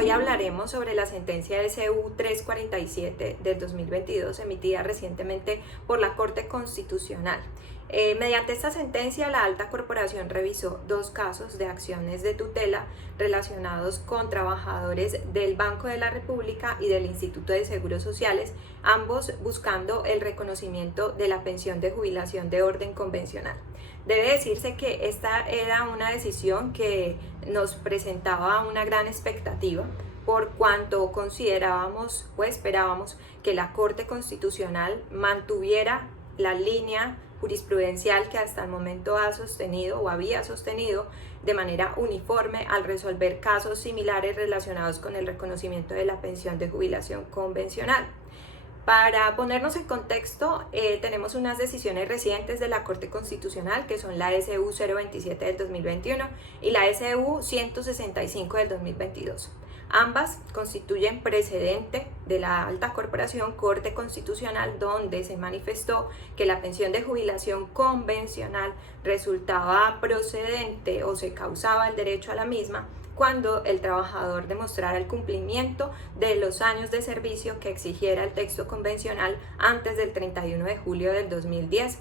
Hoy hablaremos sobre la sentencia SU 347 del 2022 emitida recientemente por la Corte Constitucional. Mediante esta sentencia, la Alta Corporación revisó dos casos de acciones de tutela relacionados con trabajadores del Banco de la República y del Instituto de Seguros Sociales, ambos buscando el reconocimiento de la pensión de jubilación de orden convencional. Debe decirse que esta era una decisión que nos presentaba una gran expectativa por cuanto considerábamos o esperábamos que la Corte Constitucional mantuviera la línea jurisprudencial que hasta el momento ha sostenido o había sostenido de manera uniforme al resolver casos similares relacionados con el reconocimiento de la pensión de jubilación convencional. Para ponernos en contexto, tenemos unas decisiones recientes de la Corte Constitucional que son la SU 027 del 2021 y la SU 165 del 2022. Ambas constituyen precedente de la Alta Corporación Corte Constitucional, donde se manifestó que la pensión de jubilación convencional resultaba procedente o se causaba el derecho a la misma cuando el trabajador demostrara el cumplimiento de los años de servicio que exigiera el texto convencional antes del 31 de julio del 2010,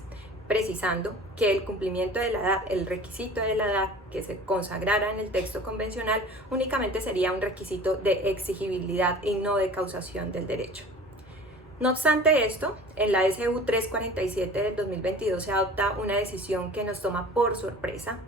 precisando que el cumplimiento de la edad, el requisito de la edad que se consagrara en el texto convencional, únicamente sería un requisito de exigibilidad y no de causación del derecho. No obstante esto, en la SU 347 del 2022 se adopta una decisión que nos toma por sorpresa,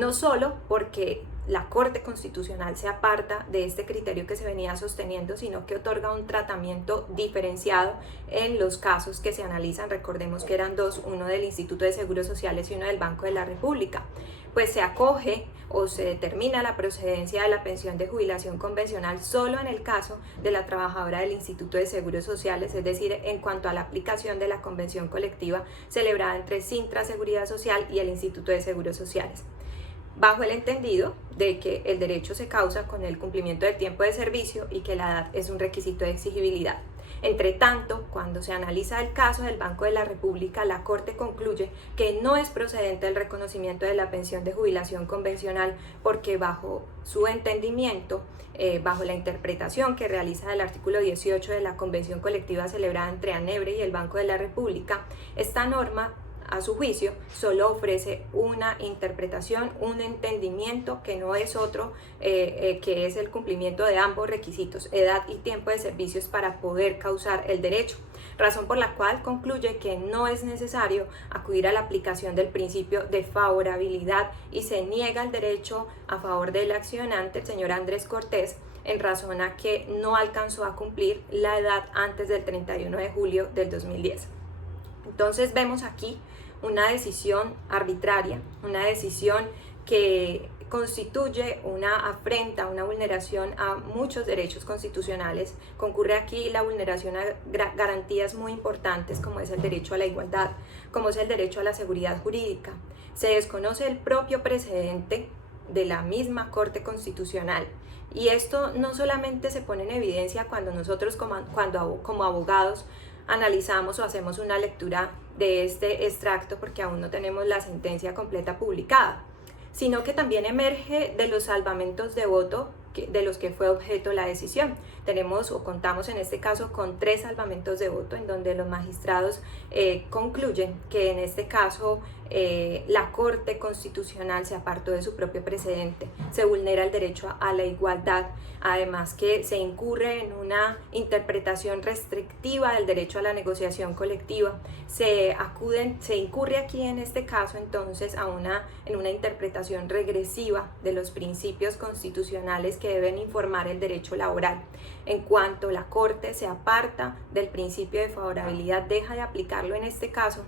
no solo porque la Corte Constitucional se aparta de este criterio que se venía sosteniendo, sino que otorga un tratamiento diferenciado en los casos que se analizan. Recordemos que eran dos, uno del Instituto de Seguros Sociales y uno del Banco de la República. Pues se acoge o se determina la procedencia de la pensión de jubilación convencional solo en el caso de la trabajadora del Instituto de Seguros Sociales, es decir, en cuanto a la aplicación de la convención colectiva celebrada entre Cintra Seguridad Social y el Instituto de Seguros Sociales, bajo el entendido de que el derecho se causa con el cumplimiento del tiempo de servicio y que la edad es un requisito de exigibilidad. Entre tanto, cuando se analiza el caso del Banco de la República, la Corte concluye que no es procedente el reconocimiento de la pensión de jubilación convencional porque bajo su entendimiento, bajo la interpretación que realiza el artículo 18 de la Convención Colectiva celebrada entre ANEBRE y el Banco de la República, esta norma, a su juicio, solo ofrece una interpretación, un entendimiento que no es otro, que es el cumplimiento de ambos requisitos, edad y tiempo de servicios para poder causar el derecho, razón por la cual concluye que no es necesario acudir a la aplicación del principio de favorabilidad y se niega el derecho a favor del accionante, el señor Andrés Cortés, en razón a que no alcanzó a cumplir la edad antes del 31 de julio del 2010. Entonces vemos aquí una decisión arbitraria, una decisión que constituye una afrenta, una vulneración a muchos derechos constitucionales. Concurre aquí la vulneración a garantías muy importantes como es el derecho a la igualdad, como es el derecho a la seguridad jurídica. Se desconoce el propio precedente de la misma Corte Constitucional. Y esto no solamente se pone en evidencia cuando nosotros como abogados analizamos o hacemos una lectura de este extracto porque aún no tenemos la sentencia completa publicada, sino que también emerge de los salvamentos de voto de los que fue objeto la decisión. Tenemos o contamos en este caso con 3 salvamentos de voto en donde los magistrados concluyen que en este caso la Corte Constitucional se apartó de su propio precedente, se vulnera el derecho a la igualdad, además que se incurre en una interpretación restrictiva del derecho a la negociación colectiva, se incurre aquí en este caso entonces en una interpretación regresiva de los principios constitucionales que deben informar el derecho laboral. En cuanto la Corte se aparta del principio de favorabilidad, deja de aplicarlo en este caso,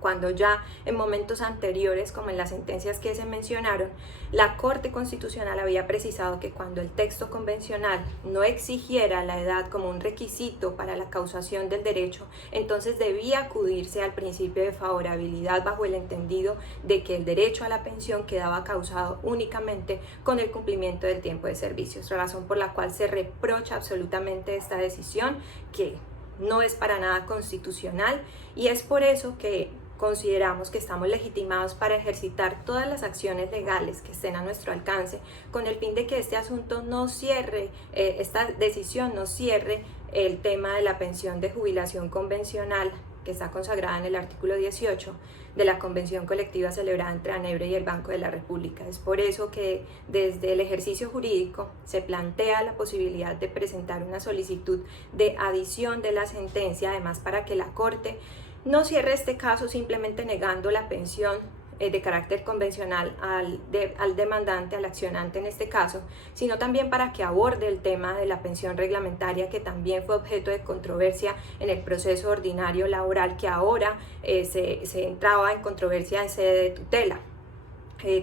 cuando ya en momentos anteriores, como en las sentencias que se mencionaron, la Corte Constitucional había precisado que cuando el texto convencional no exigiera la edad como un requisito para la causación del derecho, entonces debía acudirse al principio de favorabilidad bajo el entendido de que el derecho a la pensión quedaba causado únicamente con el cumplimiento del tiempo de servicios, razón por la cual se reprocha absolutamente esta decisión que no es para nada constitucional, y es por eso que consideramos que estamos legitimados para ejercitar todas las acciones legales que estén a nuestro alcance, con el fin de que este asunto no cierre, esta decisión no cierre el tema de la pensión de jubilación convencional que está consagrada en el artículo 18 de la convención colectiva celebrada entre ANEBRE y el Banco de la República. Es por eso que desde el ejercicio jurídico se plantea la posibilidad de presentar una solicitud de adición de la sentencia, además para que la Corte no cierre este caso simplemente negando la pensión de carácter convencional al demandante, al accionante en este caso, sino también para que aborde el tema de la pensión reglamentaria, que también fue objeto de controversia en el proceso ordinario laboral, que ahora se entraba en controversia en sede de tutela.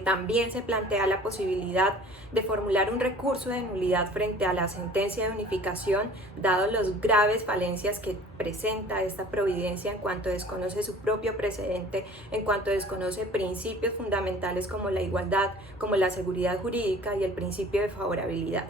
También se plantea la posibilidad de formular un recurso de nulidad frente a la sentencia de unificación, dado las graves falencias que presenta esta providencia en cuanto desconoce su propio precedente, en cuanto desconoce principios fundamentales como la igualdad, como la seguridad jurídica y el principio de favorabilidad.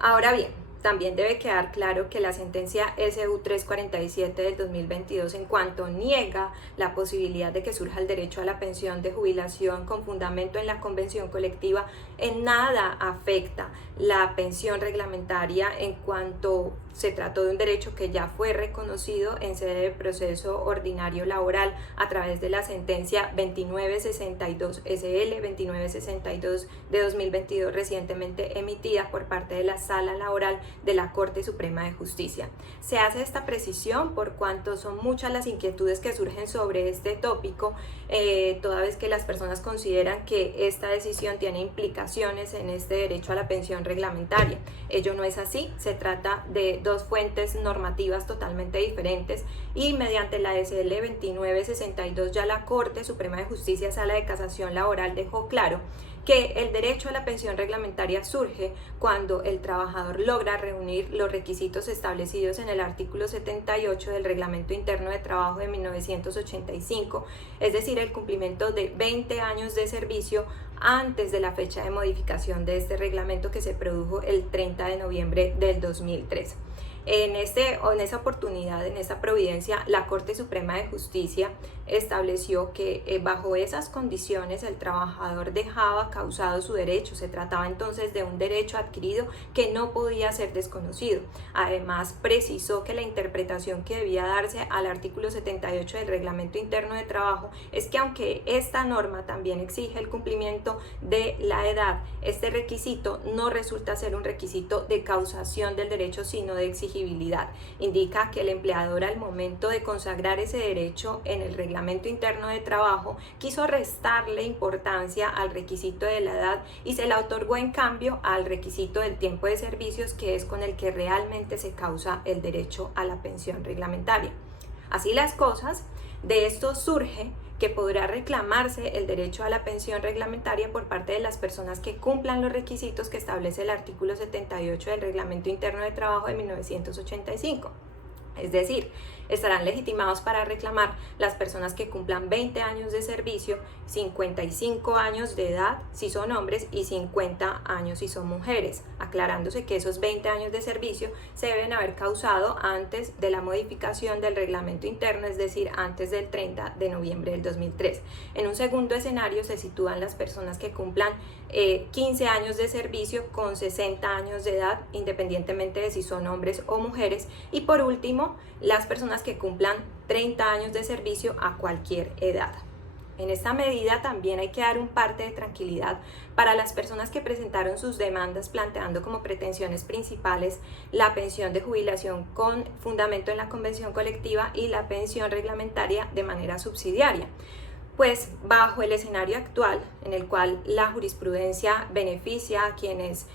Ahora bien, también debe quedar claro que la sentencia SU 347 del 2022, en cuanto niega la posibilidad de que surja el derecho a la pensión de jubilación con fundamento en la convención colectiva, en nada afecta la pensión reglamentaria, en cuanto se trató de un derecho que ya fue reconocido en sede de proceso ordinario laboral a través de la sentencia 2962 SL 2962 de 2022, recientemente emitida por parte de la Sala Laboral de la Corte Suprema de Justicia. Se hace esta precisión por cuanto son muchas las inquietudes que surgen sobre este tópico, toda vez que las personas consideran que esta decisión tiene implicaciones en este derecho a la pensión reglamentaria. Ello no es así, se trata de dos fuentes normativas totalmente diferentes, y mediante la SL 2962 ya la Corte Suprema de Justicia, Sala de Casación Laboral, dejó claro que el derecho a la pensión reglamentaria surge cuando el trabajador logra reunir los requisitos establecidos en el artículo 78 del Reglamento Interno de Trabajo de 1985, es decir, el cumplimiento de 20 años de servicio antes de la fecha de modificación de este reglamento, que se produjo el 30 de noviembre del 2003. En esa oportunidad, en esa providencia, la Corte Suprema de Justicia estableció que bajo esas condiciones el trabajador dejaba causado su derecho. Se trataba entonces de un derecho adquirido que no podía ser desconocido. Además, precisó que la interpretación que debía darse al artículo 78 del Reglamento Interno de Trabajo es que, aunque esta norma también exige el cumplimiento de la edad, este requisito no resulta ser un requisito de causación del derecho, sino de exigibilidad. Indica que el empleador, al momento de consagrar ese derecho en el Reglamento Interno de Trabajo, quiso restarle importancia al requisito de la edad y se la otorgó en cambio al requisito del tiempo de servicios, que es con el que realmente se causa el derecho a la pensión reglamentaria. Así las cosas, de esto surge que podrá reclamarse el derecho a la pensión reglamentaria por parte de las personas que cumplan los requisitos que establece el artículo 78 del Reglamento Interno de Trabajo de 1985. Es decir, estarán legitimados para reclamar las personas que cumplan 20 años de servicio, 55 años de edad si son hombres y 50 años si son mujeres, aclarándose que esos 20 años de servicio se deben haber causado antes de la modificación del reglamento interno, es decir, antes del 30 de noviembre del 2003. En un segundo escenario se sitúan las personas que cumplan 15 años de servicio con 60 años de edad, independientemente de si son hombres o mujeres, y por último, las personas que cumplan 30 años de servicio a cualquier edad. En esta medida también hay que dar un parte de tranquilidad para las personas que presentaron sus demandas planteando como pretensiones principales la pensión de jubilación con fundamento en la convención colectiva y la pensión reglamentaria de manera subsidiaria. Pues bajo el escenario actual, en el cual la jurisprudencia beneficia a quienes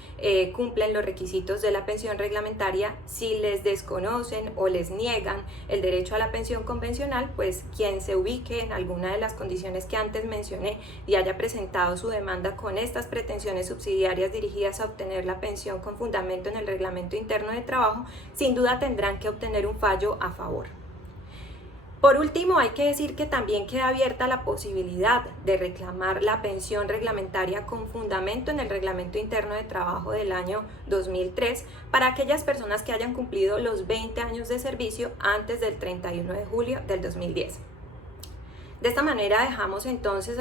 cumplen los requisitos de la pensión reglamentaria, si les desconocen o les niegan el derecho a la pensión convencional, pues quien se ubique en alguna de las condiciones que antes mencioné y haya presentado su demanda con estas pretensiones subsidiarias dirigidas a obtener la pensión con fundamento en el Reglamento Interno de Trabajo, sin duda tendrán que obtener un fallo a favor. Por último, hay que decir que también queda abierta la posibilidad de reclamar la pensión reglamentaria con fundamento en el Reglamento Interno de Trabajo del año 2003 para aquellas personas que hayan cumplido los 20 años de servicio antes del 31 de julio del 2010. De esta manera dejamos entonces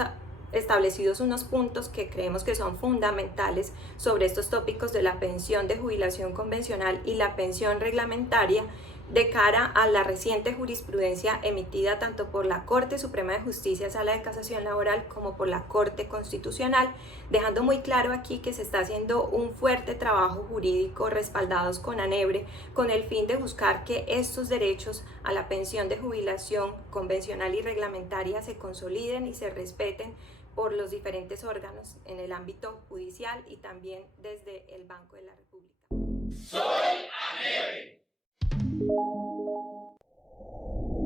establecidos unos puntos que creemos que son fundamentales sobre estos tópicos de la pensión de jubilación convencional y la pensión reglamentaria de cara a la reciente jurisprudencia emitida tanto por la Corte Suprema de Justicia, Sala de Casación Laboral, como por la Corte Constitucional, dejando muy claro aquí que se está haciendo un fuerte trabajo jurídico respaldados con ANEBRE, con el fin de buscar que estos derechos a la pensión de jubilación convencional y reglamentaria se consoliden y se respeten por los diferentes órganos en el ámbito judicial y también desde el Banco de la República. Soy ANEBRE.